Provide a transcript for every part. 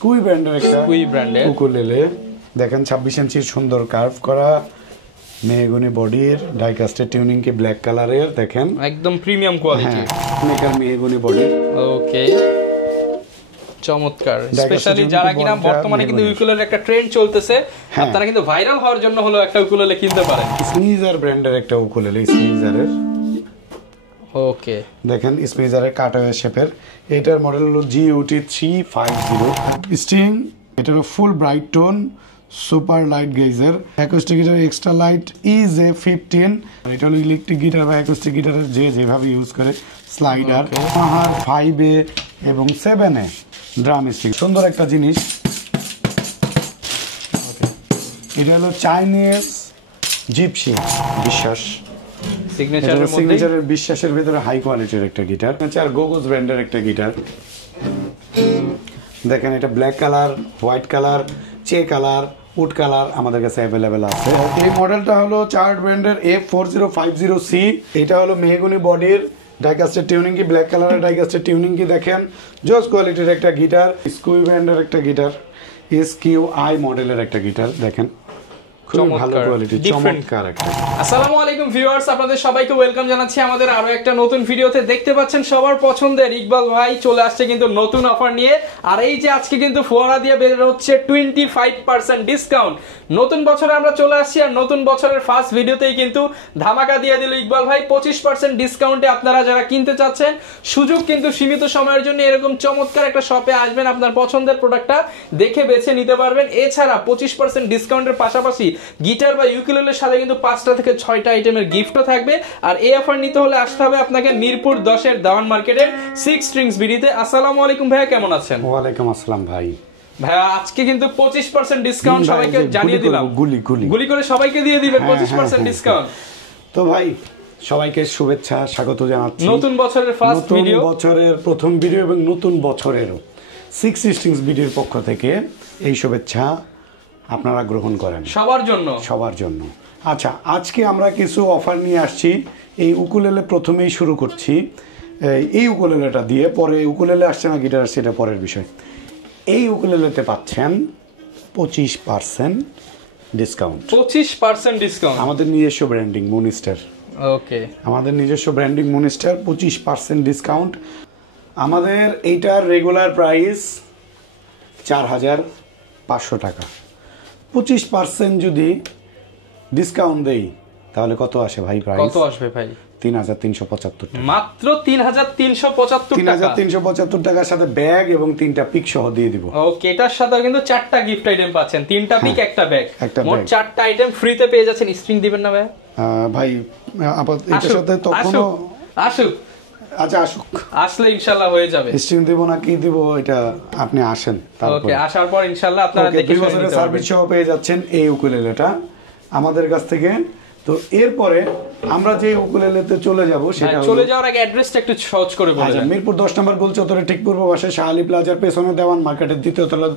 স্কুই ব্র্যান্ডের উকুলেলে দেখেন 26 ইঞ্চির সুন্দর কার্ভ করা মেহগনি বডির ডাইকাস্টের টিউনিং কি ব্ল্যাক কালারের দেখেন একদম premium quality maker mahogany body. Okay চমৎকার। স্পেশালি যারা কিনা বর্তমানে কিন্তু উকুলেলের একটা ট্রেন্ড চলতেছে, আপনারা কিন্তু ভাইরাল হওয়ার জন্য হলো একটা উকুলেলে কিনতে পারেন। স্নিজার ব্র্যান্ডের একটা উকুলেলে স্নিজারের। ওকে দেখেন স্নিজারের কাটওয়ে শেপের। এটার মডেল হলো GUT 350 স্ট্রিং। এটা হলো ফুল ব্রাইট টোন সুপার লাইট গেজের acoustic guitar extra light EJ15। এটা হলো ইলেকট্রিক গিটার বা অ্যাকোস্টিক গিটারের যেভাবে ইউজ করে স্লাইডার। পাহাড় 5A এবং 7A ড্রাম স্টিক। সুন্দর একটা জিনিস। এটা হলো চাইনিজ জিপসি বিশ্বাস সিগনেচারের বিশ্বাসের ভিতরে হাই কোয়ালিটির একটা গিটার। আর গোগোস ব্র্যান্ডের একটা গিটার দেখেন। এটা ব্ল্যাক কালার, হোয়াইট কালার, চে কালার, উড কালার আমাদের কাছে অ্যাভেলেবেল আছে। এই মডেলটা হলো চার্ট ব্র্যান্ডের F4050C। এটা হলো মেহগনি বডির ডাইকাস্টের টিউনিং কি ব্ল্যাক কালারের ডাইকাস্টের টিউনিং কি দেখেন জোস কোয়ালিটির একটা গিটার। স্কুই ব্র্যান্ডের একটা গিটার SQI মডেলের একটা গিটার দেখেন খুব ভালো কোয়ালিটি চমৎকার একটা। আসসালামু আলাইকুম ভিউয়ার্স, আপনাদের সবাইকে ওয়েলকাম জানাচ্ছি আমাদের আরো একটা নতুন ভিডিওতে। দেখতে পাচ্ছেন সবার পছন্দের ইকবাল ভাই চলে আসছে কিন্তু নতুন অফার নিয়ে। আর এই যে আজকে কিন্তু ফোয়ারা দিয়ে বের হচ্ছে 25% ডিসকাউন্ট। নতুন বছরে আমরা চলে আসছি আর নতুন বছরের ফার্স্ট ভিডিওতেই কিন্তু ধামাকা দিয়ে দিল ইকবাল ভাই। 25% ডিসকাউন্টে আপনারা যারা কিনতে চাচ্ছেন সুযোগ কিন্তু সীমিত সময়ের জন্য এরকম চমৎকার একটা শপে আসবেন, আপনার পছন্দের প্রোডাক্টটা দেখে বেছে নিতে পারবেন। এছাড়া 25% ডিসকাউন্টের পাশাপাশি গিটার বা ইউকুলেলের সাথে কিন্তু 5টা থেকে 6টা আইটেমের গিফটও থাকবে। আর এই অফার নিতে হলে আসতে হবে আপনাকে মিরপুর 10-এর দেওয়ান মার্কেটের 6 স্ট্রিংস বিডিতে। আসসালামু আলাইকুম ভাইয়া, কেমন আছেন? ওয়ালাইকুম আসসালাম ভাই। ভাইয়া আজকে কিন্তু 25% ডিসকাউন্ট সবাইকে জানিয়ে দিলাম, গুলি করে সবাইকে দিয়ে দিবেন 25% ডিসকাউন্ট। তো ভাই সবাইকে শুভেচ্ছা স্বাগত জানাচ্ছি নতুন বছরের ফার্স্ট ভিডিও, নতুন বছরের প্রথম ভিডিও এবং নতুন বছরেরও 6 স্ট্রিংস ভিডিওর পক্ষ থেকে এই শুভেচ্ছা আপনারা গ্রহণ করেন সবার জন্য। আচ্ছা, আজকে আমরা কিছু অফার নিয়ে আসছি। এই উকুলেলে প্রথমেই শুরু করছি এই উকুলেলেটা দিয়ে, পরে উকুলেলে আসছে না গিটার আসছে এটা পরের বিষয়। এই উকুলেলেতে পাচ্ছেন 25% ডিসকাউন্ট। 25% ডিসকাউন্ট আমাদের নিজস্ব ব্র্যান্ডিং মুনিস্টার। ওকে, আমাদের নিজস্ব ব্র্যান্ডিং মুনিস্টার 25% ডিসকাউন্ট। আমাদের এইটার রেগুলার প্রাইস 4500 টাকা। 25% যদি ডিসকাউন্ট দেই তাহলে কত আসে ভাই? প্রাইস কত আসবে ভাই? 3375 টাকা। মাত্র 3375 টাকার সাথে ব্যাগ এবং 3টা পিক সহ দিয়ে দিব। ওকে, এটার সাথে কিন্তু 4টা গিফট আইটেম পাচ্ছেন, 3টা পিক একটা ব্যাগ, মোট 4টা আইটেম ফ্রিতে পেয়ে যাচ্ছেন। স্ট্রিং দিবেন না ভাই? ভাই আপাতত এটার সাথে তখনও আসুক। আচ্ছা আসুক, আসলে ইনশাআল্লাহ হয়ে যাবে। স্ট্রিং দিব না কি দিব এটা আপনি আসেন, তারপর ওকে আসার পর ইনশাআল্লাহ আপনারা দেখে শুনে নিতে পারবেন। সার্ভিস সহ পেয়ে যাচ্ছেন এই উকুলেলেটা আমাদের কাছ থেকে। তো এরপরে আমরা যে উকুলেলেতে চলে যাব সেটা চলে যাওয়ার আগে অ্যাড্রেসটা একটু সহজ করে বলে দেন। মিরপুর 10 নম্বর গোল চত্বরে ঠিক পূর্ব পাশে শাহালি প্লাজার পেছনে দেওয়ান মার্কেটের দ্বিতীয় তলা।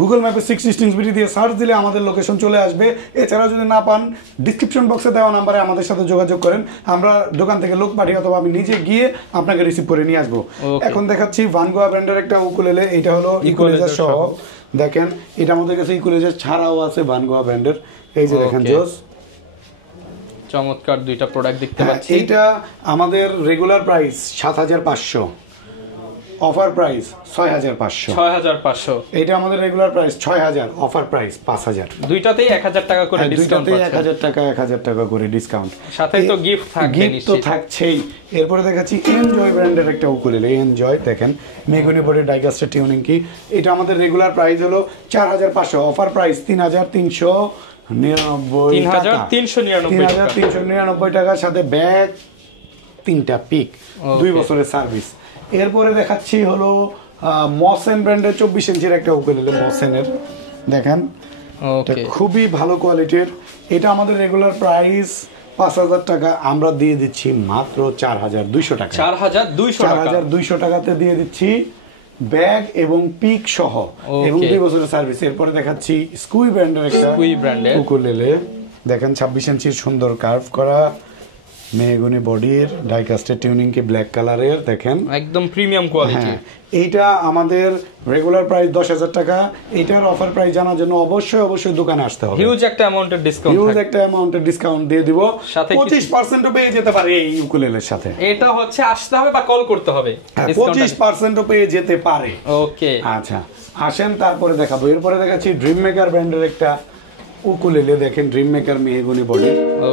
গুগল ম্যাপে 6 স্ট্রিংস বিডি দিয়ে সার্চ দিলে আমাদের লোকেশন চলে আসবে। এছাড়া যদি না পান ডেসক্রিপশন বক্সে দেওয়া নাম্বারে আমাদের সাথে যোগাযোগ করেন, আমরা দোকান থেকে লোক পাঠিয়ে অথবা আমি নিজে গিয়ে আপনাকে রিসিভ করে নিয়ে আসবো। এখন দেখাচ্ছি ভানগোয়া ব্র্যান্ডের একটা উকুলেলে। এটা হলো ইকুলেজার সহ। দেখেন এটা আমাদের কাছে ইকুলেজার ছাড়াও আছে ভানগোয়া ব্র্যান্ডের। এই যে দেখেন জোস চমৎকার দুইটা প্রোডাক্ট দেখতে পাচ্ছি। এইটা আমাদের রেগুলার প্রাইস 7500, অফার প্রাইস 6500। এটা আমাদের রেগুলার প্রাইস 6000, অফার প্রাইস 5000। দুইটাতেই 1000 টাকা করে ডিসকাউন্ট পাচ্ছেন। 1000 টাকা করে ডিসকাউন্ট, সাথে তো গিফট থাকবে নিশ্চয়ই। গিফট তো থাকছেই। এরপরে দেখাচ্ছি এনজয় ব্র্যান্ডের একটা উকুলেলে। এনজয় দেখেন মেহগনি বডি ডাইকাস্টের টিউনিং কি। এটা আমাদের রেগুলার প্রাইস হলো 4500, অফার প্রাইস 3399 টাকার সাথে ব্যাগ, 3টা পিক, 2 বছরের সার্ভিস। এরপরে দেখাচ্ছি হলো মসেন ব্র্যান্ডের 24 ইঞ্চির একটা উকুলেলে। মসেনের দেখেন খুবই ভালো কোয়ালিটির। এটা আমাদের রেগুলার প্রাইস 5000 টাকা, আমরা দিয়ে দিচ্ছি মাত্র 4200 টাকা। 4200 টাকাতে দিয়ে দিচ্ছি ব্যাগ এবং পিক সহ এবং 2 বছরের সার্ভিস। এরপরে দেখাচ্ছি স্কুই ব্র্যান্ডের একটা উকুলেলে। দেখেন 26 ইঞ্চির সুন্দর কার্ভ করা মেহগনি বডির ডাইকাস্টের টিউনিং কি ব্ল্যাক কালারের দেখেন একদম প্রিমিয়াম কোয়ালিটি। এইটা আমাদের রেগুলার প্রাইস 10,000 টাকা। এটার অফার প্রাইস জানার জন্য অবশ্যই দোকানে আসতে হবে। হিউজ একটা অ্যামাউন্টের ডিসকাউন্ট, হিউজ একটা অ্যামাউন্টের ডিসকাউন্ট দিয়ে দিব। 25% পেয়ে যেতে পারে এই ইউকুলেলের সাথে। এটা হচ্ছে আসতে হবে বা কল করতে হবে, 25% পেয়ে যেতে পারে। ওকে আচ্ছা আসেন তারপরে দেখাবো। এরপরে দেখাচ্ছি ড্রিম মেকার ব্র্যান্ডের একটা উকুলেলে, দেখেন dream maker mahogany body.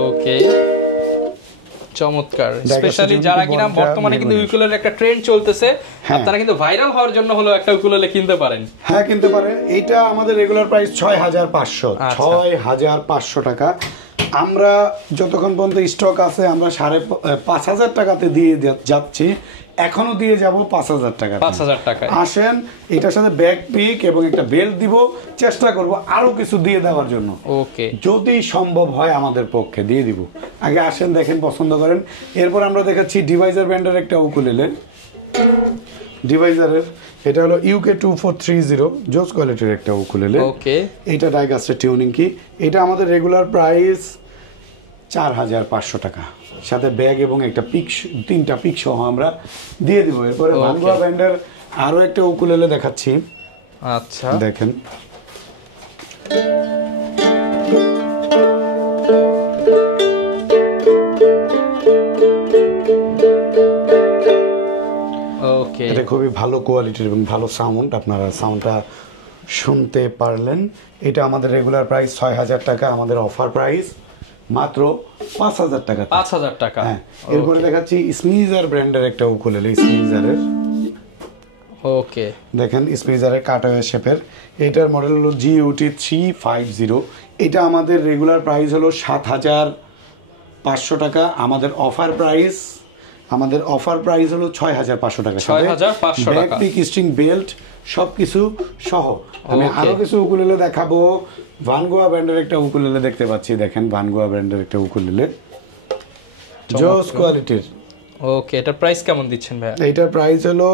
Okay চমৎকার, স্পেশালি যারা কিনা বর্তমানে কিন্তু ইউকুলেলের একটা ট্রেন্ড চলতেছে, আপনারা কিন্তু ভাইরাল হওয়ার জন্য হলো একটা উকুলেলে কিনতে পারেন। হ্যাঁ কিনতে পারেন। এটা আমাদের রেগুলার প্রাইস 6,500 টাকা। আমরা যতক্ষণ পর্যন্ত স্টক আছে আমরা 5,500 টাকাতে দিয়ে যাচ্ছি, এখনো দিয়ে যাব 5,000 টাকা। 5,000 টাকা। আসেন এটার সাথে ব্যাক পিক এবং একটা বেল্ট দিব, চেষ্টা করব আরো কিছু দিয়ে দেওয়ার জন্য। ওকে যদি সম্ভব হয় আমাদের পক্ষে দিয়ে দিব। আগে আসেন দেখেন পছন্দ করেন। এরপর আমরা দেখাচ্ছি ডিভাইজার ব্র্যান্ডের একটা উকুলেলে। ডিভাইজারের এটা হলো UK 2430 জোস কোয়ালিটির একটা উকুলেলে। ওকে এটা ডাইকাস্টের টিউনিং কি। এটা আমাদের রেগুলার প্রাইস 4,500 টাকা, সাথে ব্যাগ এবং একটা পিক, 3টা পিক সহ আমরা দিয়ে দিব। এরপরে ভানগোয়া ব্র্যান্ডের আরো একটা উকুলেলে দেখাচ্ছি। আচ্ছা দেখেন ওকে, এটা খুবই ভালো কোয়ালিটির এবং ভালো সাউন্ড, আপনারা সাউন্ডটা শুনতে পারলেন। এটা আমাদের রেগুলার প্রাইস 6,000 টাকা, আমাদের অফার প্রাইস মাত্র 5,000 টাকা। 5,000 টাকা। হ্যাঁ এরপরে দেখাচ্ছি স্মিজার ব্র্যান্ডের একটা উকুলেলে। স্মিজারের ওকে দেখেন স্মিজারের কাটওয়ে শেপের। এটার মডেল হলো GUT 350। এটা আমাদের রেগুলার প্রাইস হলো 7,500 টাকা। আমাদের অফার প্রাইস হলো 6,500 টাকা। 6,500 টাকা। ব্যাক পিক স্ট্রিং বেল্ট সবকিছু সহ। আমি আরো কিছু উকুলেলে দেখাবো। ভানগোয়া ব্র্যান্ডের একটা উকুলেলে দেখতে পাচ্ছি, দেখেন ভানগোয়া ব্র্যান্ডের একটা উকুলেলে জোস কোয়ালিটির। ওকে এটার প্রাইস কেমন দিচ্ছেন ভাই? এইটার প্রাইস হলো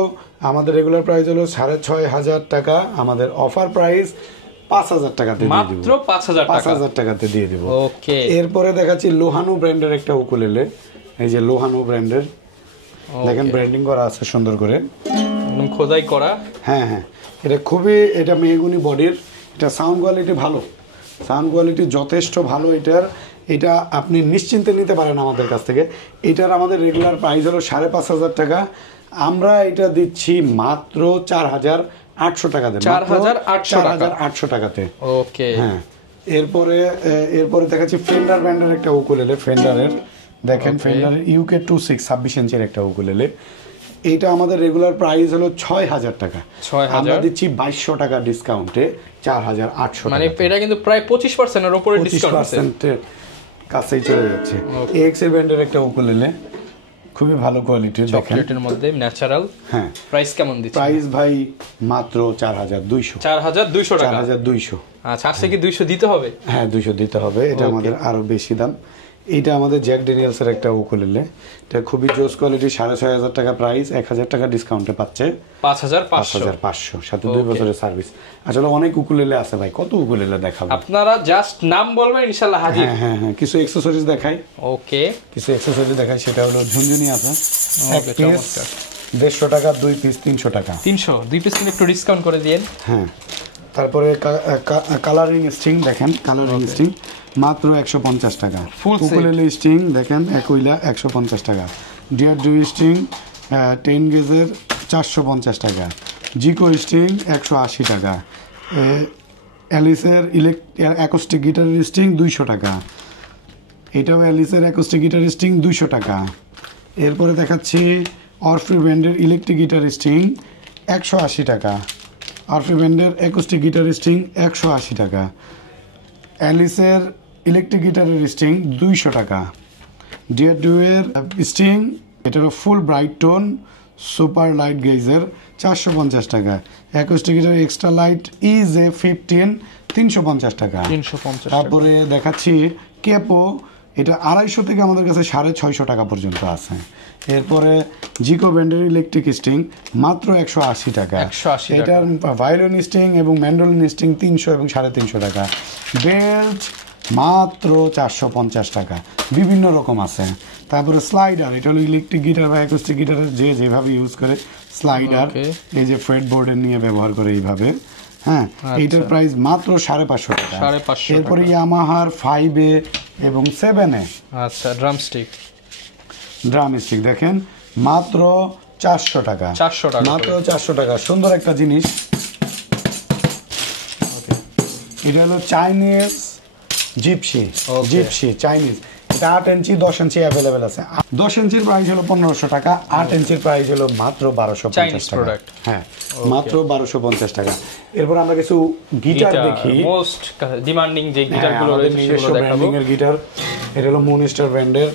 আমাদের রেগুলার প্রাইস হলো 6,500 টাকা। আমাদের অফার প্রাইস 5,000 টাকাতে দিয়ে দিব। মাত্র 5,000 টাকাতে দিয়ে দিব। ওকে এরপরে দেখাচ্ছি লোহানু ব্র্যান্ডের একটা উকুলেলে। এই যে লোহানু ব্র্যান্ডের, দেখেন ব্র্যান্ডিং করা আছে সুন্দর করে, একদম খোদাই করা। হ্যাঁ এটা খুবই, এটা মেহগনি বডির। এটা সাউন্ড কোয়ালিটি ভালো, সাউন্ড কোয়ালিটি যথেষ্ট ভালো এটার। এটা আপনি নিশ্চিন্তে নিতে পারেন আমাদের কাছ থেকে। এটার আমাদের রেগুলার প্রাইস হলো 5,500 টাকা। আমরা এটা দিচ্ছি মাত্র 4,800 টাকাতে। 4,800 টাকাতে। ওকে হ্যাঁ এরপরে দেখাচ্ছি ফেন্ডার ব্র্যান্ডের একটা উকুলেলে। ফেন্ডারের দেখেন ফেন্ডারের UK 26 26 ইঞ্চের একটা উকুলেলে। এইটা আমাদের রেগুলার প্রাইস হলো 6,000 টাকা। আমরা দিচ্ছি 2,200 টাকা ডিসকাউন্টে 4,800 টাকা। মানে এটা কিন্তু প্রায় 25% এর উপরে ডিসকাউন্ট আছে, 25% কাছেই চলে যাচ্ছে। AXL ব্র্যান্ডের একটা উকুলেলে, খুবই ভালো কোয়ালিটির, দেখেন চকলেটের মধ্যে ন্যাচারাল। হ্যাঁ প্রাইস কেমন দিচ্ছেন? প্রাইস ভাই মাত্র 4,200 টাকা। 4,200। আচ্ছা আজকে কি 200 দিতে হবে? হ্যাঁ 200 দিতে হবে। এটা আমাদের আরো বেশি দাম। এটা আমাদের জ্যাক ড্যানিয়েলসের একটা উকুলেলে। এটা খুবই জোস কোয়ালিটি, 6,500 টাকা প্রাইস, 1,000 টাকা ডিসকাউন্টে পাচ্ছে 5,500, সাথে 2 বছরের সার্ভিস। আসলে অনেক উকুলেলে আছে ভাই, কত উকুলেলে দেখাবো। আপনারা জাস্ট নাম বলবেন ইনশাআল্লাহ হাজির। হ্যাঁ কিছু অ্যাকসেসরিজ দেখাই। ওকে কিছু অ্যাকসেসরিজ দেখাই। সেটা হলো ঝুনঝুনি আছে, এক পিস 150 টাকা, 2 পিস 300 টাকা। 300, 2 পিস কিনে একটু ডিসকাউন্ট করে দিয়েন। হ্যাঁ তারপরে কালারিং স্ট্রিং, দেখেন কালারিং স্ট্রিং মাত্র 150 টাকা। উকুলেলে স্ট্রিং দেখেন একইলা 150 টাকা। ডিয়ার ডু স্ট্রিং 10 গেজের 450 টাকা। জিকো স্ট্রিং 180 টাকা। অ্যালিসের অ্যাকোস্টিক গিটারের স্ট্রিং 200 টাকা। এটাও অ্যালিসের অ্যাকোস্টিক গিটার স্ট্রিং 200 টাকা। এরপরে দেখাচ্ছি অরফ্রি ব্র্যান্ডের ইলেকট্রিক গিটার স্ট্রিং 180 টাকা। অরফ্রি ব্র্যান্ডের অ্যাকোস্টিক গিটার স্ট্রিং 180 টাকা। অ্যালিসের ইলেকট্রিক গিটারের স্ট্রিং 200 টাকা। ডিয়ার ডুয়ের স্ট্রিং, এটারও ফুল ব্রাইট টোন সুপার লাইট গেজের 450 টাকা। Acoustic guitar extra light EJ15 350 টাকা। তারপরে দেখাচ্ছি কেপো, এটা 250 থেকে আমাদের কাছে 650 টাকা পর্যন্ত আছে। এরপরে জিকো ব্র্যান্ডের ইলেকট্রিক স্ট্রিং মাত্র 180 টাকা। এটার ভায়োলিন স্ট্রিং এবং ম্যান্ডোলিন স্ট্রিং 300 এবং 350 টাকা। বেল্ট মাত্র 450 টাকা। বিভিন্ন রকম আছে। তারপরে স্লাইডার, এটা হলো ইলেকট্রিক গিটার বা অ্যাকোস্টিক গিটারের যেভাবে ইউজ করে স্লাইডার, এই যে ফ্রেট বোর্ডের নিয়ে ব্যবহার করে এইভাবে। হ্যাঁ, এইটার প্রাইস মাত্র 550 টাকা। এরপরে ইয়ামাহার 5A এবং 7A আচ্ছা ড্রামস্টিক দেখেন মাত্র 400 টাকা। 400 টাকা, মাত্র 400 টাকা। সুন্দর একটা জিনিস। এটা হলো চাইনিজ জিপসি চাইনিজ। এটা 8 ইঞ্চি 10 ইঞ্চি অ্যাভেলেবেল আছে। 10 ইঞ্চির প্রাইস হলো 1500 টাকা, 8 ইঞ্চির প্রাইস হলো মাত্র 1250 টাকা। হ্যাঁ, মাত্র 1250 টাকা। এরপর আমরা কিছু গিটার দেখি, মোস্ট ডিমান্ডিং যে গিটারগুলো রয়েছে সেগুলো দেখাবো। এর গিটার, এটা হলো মুনস্টার ব্র্যান্ডের।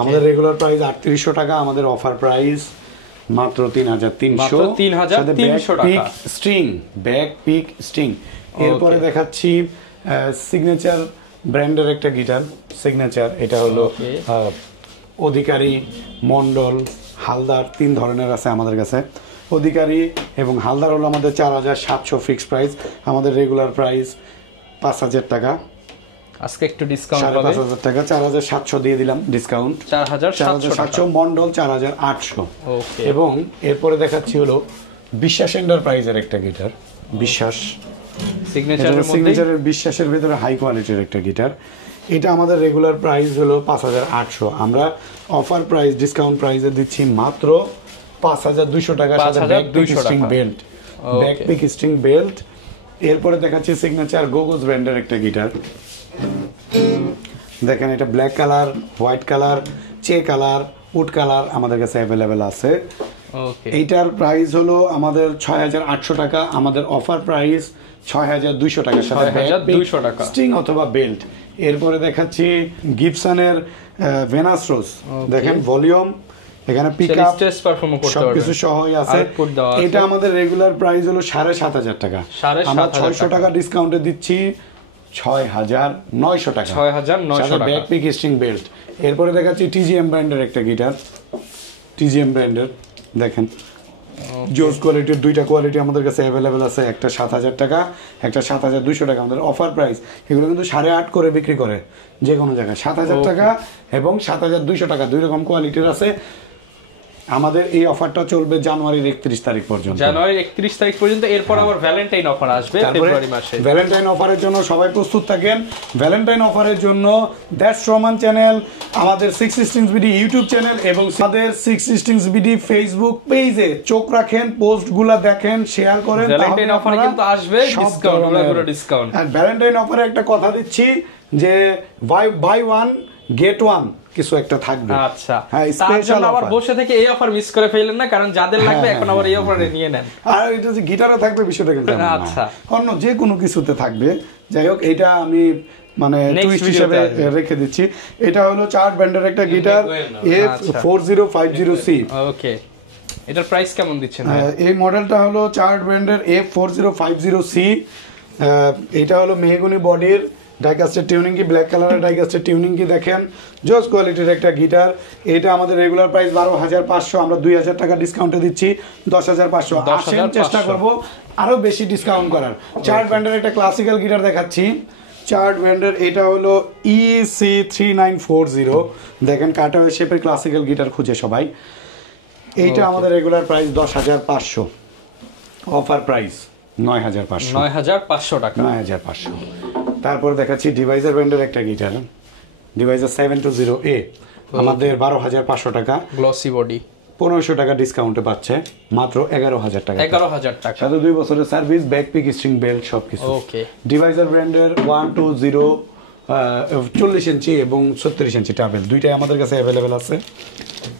আমাদের রেগুলার প্রাইস 3800 টাকা, আমাদের অফার প্রাইস মাত্র 3300 টাকা। String, bag pick string. এরপরে দেখাচ্ছি সিগনেচার ব্র্যান্ডের একটা গিটার, সিগনেচার। এটা হলো অধিকারী, মন্ডল, হালদার, 3 ধরনের আছে আমাদের কাছে। অধিকারী এবং হালদার হলো আমাদের 4700 ফিক্সড প্রাইস। আমাদের রেগুলার প্রাইস 5000 টাকা। আজকে একটু ডিসকাউন্ট হবে, 5500 টাকা, 4700 দিয়ে দিলাম ডিসকাউন্ট। 4700। মন্ডল 4800। ওকে। এবং এরপরে দেখাচ্ছি হলো বিশ্বাস এন্টারপ্রাইজের একটা গিটার, বিশ্বাস সিগনেচারের বিশ্বাসের ভিতরে হাই কোয়ালিটির একটা গিটার। এটা আমাদের রেগুলার প্রাইস হলো 5800, আমরা অফার প্রাইস ডিসকাউন্ট প্রাইসে দিচ্ছি মাত্র 5200 টাকা, সাথে bag pick string belt, bag pick string belt. এরপরে দেখাচ্ছি সিগনেচার গোগোস ব্র্যান্ডের একটা গিটার। দেখেন এটা ব্ল্যাক কালার, হোয়াইট কালার, চে কালার, উড কালার আমাদের কাছে অ্যাভেলেবেল আছে। এইটার প্রাইস হলো আমাদের 6800 টাকা, আমাদের অফার প্রাইস 6200 টাকা, সাথে 6200 টাকা স্ট্রিং অথবা বেল্ট। এরপরে দেখাচ্ছি গিবসনের ভেনাস রোজ, দেখেন ভলিউম, এখানে পিকআপ সবকিছু সহই আছে। এটা আমাদের রেগুলার প্রাইস হলো 7500 টাকা, আমরা 600 টাকা ডিসকাউন্টে দিচ্ছি 6900 টাকা, 6900 টাকা, ব্যাক পিক স্ট্রিং বেল্ট। এরপরে দেখাচ্ছি টিজিএম ব্র্যান্ডের একটা গিটার, টিজিএম ব্র্যান্ডের, দেখেন জোস কোয়ালিটির, 2টা কোয়ালিটি আমাদের কাছে অ্যাভেলেবেল আছে। একটা 7000 টাকা, একটা 7200 টাকা। আমাদের অফার প্রাইস, এগুলো কিন্তু 8.5 করে বিক্রি করে যে কোনো জায়গায়। 7000 টাকা এবং 7200 টাকা, 2 রকম কোয়ালিটির আছে। আমাদের এই অফারটা চলবে জানুয়ারির 31 তারিখ পর্যন্ত। এরপর আবার ভ্যালেন্টাইন অফার আসবে ফেব্রুয়ারি মাসে। ভ্যালেন্টাইন অফারের জন্য সবাই প্রস্তুত থাকেন। ভ্যালেন্টাইন অফারের জন্য দ্যাটস রহমান চ্যানেল, আমাদের 616 বিডি ইউটিউব চ্যানেল এবং আমাদের 616 বিডি ফেসবুক পেজে চোখ রাখেন, পোস্টগুলো দেখেন, শেয়ার করেন। ভ্যালেন্টাইন অফারে কিন্তু আসবে ডিসকাউন্ট। আর ভ্যালেন্টাইন অফারে একটা কথা দিচ্ছি যে বাই ওয়ান গেট ওয়ান কিছু একটা থাকবে। আচ্ছা, স্পেশাল আবার বসে থেকে এই অফার মিস করে ফেলেন না, কারণ যাদের লাগবে এখন আবার এই অফারে নিয়ে নেন। আর এটা যে গিটারে থাকবে বিষয়টা কিন্তু আচ্ছা, অন্য যে কোনো কিছুতে থাকবে। যাই হোক, এটা আমি মানে টুইস্ট হিসেবে রেখে দিচ্ছি। এটা হলো চার্ট ব্র্যান্ডের একটা গিটার, F4050C। ওকে, এটার প্রাইস কেমন দিচ্ছেন? এই মডেলটা হলো চার্ট ব্র্যান্ডের F4050C। এটা হলো মেহগনি বডির, ডাইকাস্টের টিউনিং কি, ব্ল্যাক কালারের ডাইকাস্টের টিউনিং কি, দেখেন জোস কোয়ালিটির একটা গিটার। এটা আমাদের রেগুলার প্রাইস 12500, আমরা 2000 টাকা ডিসকাউন্টে দিচ্ছি 10500। আসেন, চেষ্টা করব আরো বেশি ডিসকাউন্ট করার। চার্ট ব্র্যান্ডের একটা ক্লাসিক্যাল গিটার দেখাচ্ছি, চার্ট ব্র্যান্ডের। এটা হলো EC3940, দেখেন কাটার শেপের ক্লাসিক্যাল গিটার খুঁজে সবাই। এইটা আমাদের রেগুলার প্রাইস 10500, অফার প্রাইস 9500 টাকা, 9500। তারপর দেখাচ্ছি ডিভাইজার ব্র্যান্ডের একটা গিটার, ডিভাইজার 720A, আমাদের 12500 টাকা, গ্লসি বডি, 1500 টাকা ডিসকাউন্টে পাচ্ছে মাত্র 11000 টাকা, 11000 টাকা, সাথে 2 বছরের service, bag pick string belt সবকিছু। ওকে। ডিভাইজার ব্র্যান্ডের 120 40 ইঞ্চি এবং 36 ইঞ্চি টাবেল, দুইটাই আমাদের কাছে অ্যাভেলেবেল আছে।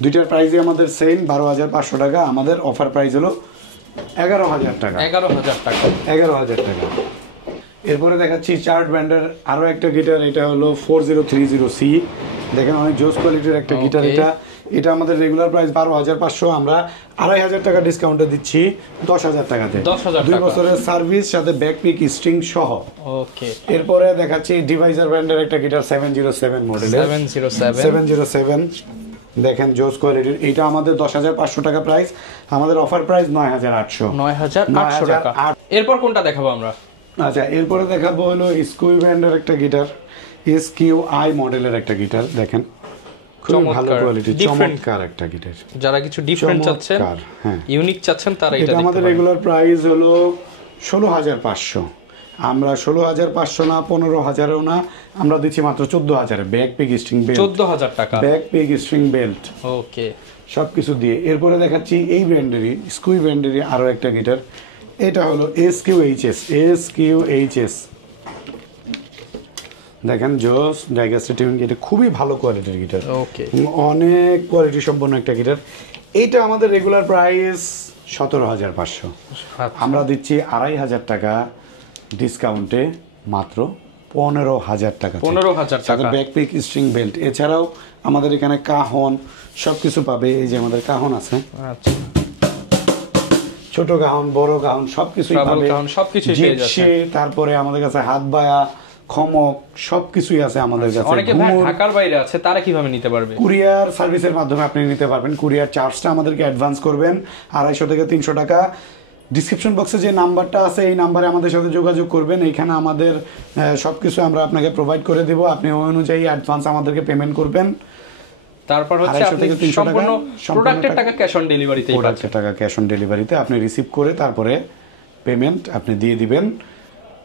দুইটার প্রাইসই আমাদের সেম 12500 টাকা, আমাদের অফার প্রাইস হলো 11000 টাকা, 11000 টাকা। এরপরে দেখাচ্ছি চার্ট ব্র্যান্ডের আরো একটা গিটার, এটা হলো 4030C, দেখেন অনেক জোস কোয়ালিটির একটা গিটার। এটা আমাদের রেগুলার প্রাইস 12500, আমরা 2500 টাকা ডিসকাউন্টে দিচ্ছি 10000 টাকাতে, 2 বছরের সার্ভিস সাথে ব্যাক পিক স্ট্রিং সহ। ওকে। এরপরে দেখাচ্ছি ডিভাইজার ব্র্যান্ডের একটা গিটার 707 মডেলের, 707, দেখেন জোস কোয়ালিটির। এটা আমাদের 10500 টাকা প্রাইস, আমাদের অফার প্রাইস 9800 টাকা। এরপর কোনটা দেখাবো আমরা? আচ্ছা, এরপরে দেখাবো হলো স্কুই ব্র্যান্ডের একটা গিটার। SQI মডেলের একটা গিটার দেখেন, খুব ভালো কোয়ালিটি, চমৎকার একটা গিটার। যারা কিছু ডিফারেন্ট চাচ্ছেন, হ্যাঁ ইউনিক চাচ্ছেন, তারা এটা আমাদের রেগুলার প্রাইস হলো 16,500। আমরা 16,500 না, 15,000ও না, আমরা দিচ্ছি মাত্র 14,000 ব্যাক পিক স্ট্রিং বেল্ট। 14,000 টাকা ব্যাক পিক স্ট্রিং বেল্ট, ওকে, সবকিছু দিয়ে। এরপরে দেখাচ্ছি এই ব্র্যান্ডেরই, স্কুই ব্র্যান্ডেরই আরো একটা গিটার। এটা হলো SQHS। দেখেন জোস ডাইগাস্টার টিউনিং, এটা খুবই ভালো কোয়ালিটির গিটার, ওকে, অনেক কোয়ালিটি সম্পন্ন একটা গিটার। এইটা আমাদের রেগুলার প্রাইস 17,500, আমরা দিচ্ছি 2,500 টাকা ডিসকাউন্টে মাত্র 15,000 টাকা। 15,000 টাকা ব্যাক পিক স্ট্রিং বেল্ট। এছাড়াও আমাদের এখানে কাহন সবকিছু পাবে। এই যে আমাদের কাহন আছে, আচ্ছা, ছোট কাহন, বড় কাহন, সবকিছুই পাবে, সবকিছুই পেয়ে যাচ্ছে। তারপরে আমাদের কাছে হাত বায়া, খমক, সবকিছুই আছে আমাদের কাছে। অনেকে ঢাকার বাইরে আছে, তারা কিভাবে নিতে পারবে? কুরিয়ার সার্ভিসের মাধ্যমে আপনি নিতে পারবেন। কুরিয়ার চার্জটা আমাদেরকে অ্যাডভান্স করবেন 250 থেকে 300 টাকা। ডিসক্রিপশন বক্সে যে নাম্বারটা আছে এই নাম্বারে আমাদের সাথে যোগাযোগ করবেন। এইখানে আমাদের সবকিছু আমরা আপনাকে প্রোভাইড করে দেব, আপনি ওই অনুযায়ী অ্যাডভান্স আমাদেরকে পেমেন্ট করবেন। তারপর হচ্ছে আপনি সম্পূর্ণ প্রোডাক্টের টাকা ক্যাশ অন ডেলিভারিতে, প্রোডাক্টের টাকা ক্যাশ অন ডেলিভারিতে আপনি রিসিভ করে তারপরে পেমেন্ট আপনি দিয়ে দিবেন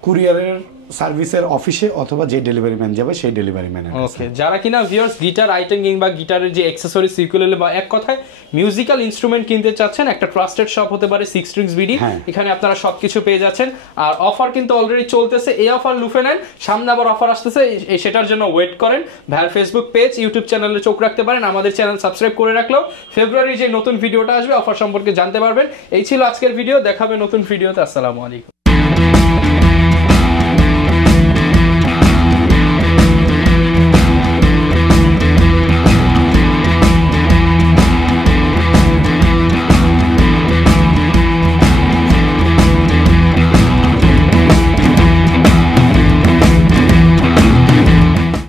কুরিয়ারের সার্ভিসের অফিসে, অথবা যে ডেলিভারি ম্যান যাবে সেই ডেলিভারি ম্যানের কাছে। ওকে, যারা কিনা ভিউয়ার্স গিটার আইটেম কিংবা গিটারের যে অ্যাকসেসরিজ, ইউকুলেলে বা এক কথায় মিউজিক্যাল ইনস্ট্রুমেন্ট কিনতে চাচ্ছেন, একটা ট্রাস্টেড শপ হতে পারে সিক্স স্ট্রিংস বিডি। এখানে আপনারা সবকিছু পেয়ে যাচ্ছেন। আর অফার কিন্তু অলরেডি চলতেছে, এই অফার লুফে নেন, সামনে আবার অফার আসতেছে, সেটার জন্য ওয়েট করেন। ভাইয়ের ফেসবুক পেজ, ইউটিউব চ্যানেলে চোখ রাখতে পারেন, আমাদের চ্যানেল সাবস্ক্রাইব করে রাখলেও ফেব্রুয়ারি যে নতুন ভিডিওটা আসবে অফার সম্পর্কে জানতে পারবেন। এই ছিল আজকের ভিডিও, দেখাবে নতুন ভিডিওতে। আসসালামু আলাইকুম।